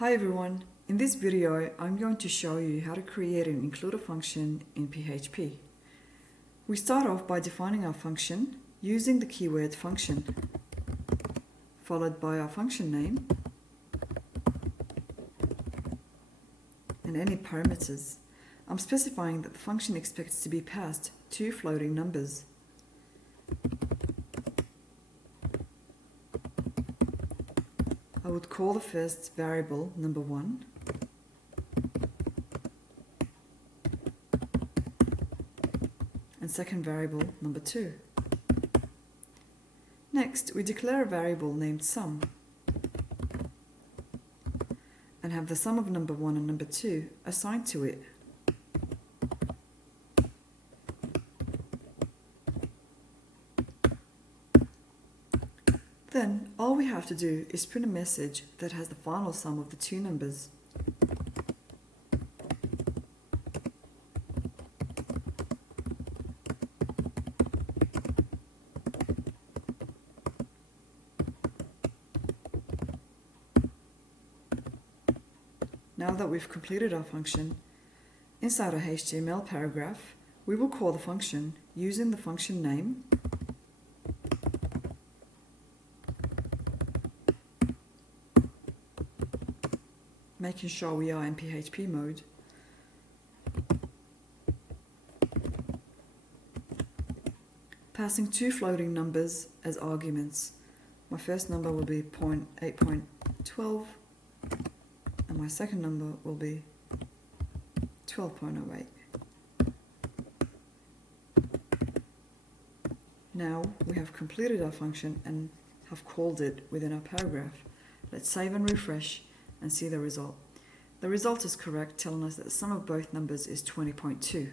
Hi everyone, in this video I'm going to show you how to create an includer function in PHP. We start off by defining our function using the keyword function, followed by our function name and any parameters. I'm specifying that the function expects to be passed two floating numbers. I would call the first variable number 1, and second variable number 2. Next, we declare a variable named sum and have the sum of number 1 and number 2 assigned to it. Then, all we have to do is print a message that has the final sum of the two numbers. Now that we've completed our function, inside our HTML paragraph, we will call the function using the function name making sure we are in PHP mode, passing two floating numbers as arguments. My first number will be 8.12 and my second number will be 12.08. Now we have completed our function and have called it within our paragraph. Let's save and refresh and see the result. The result is correct, telling us that the sum of both numbers is 20.2.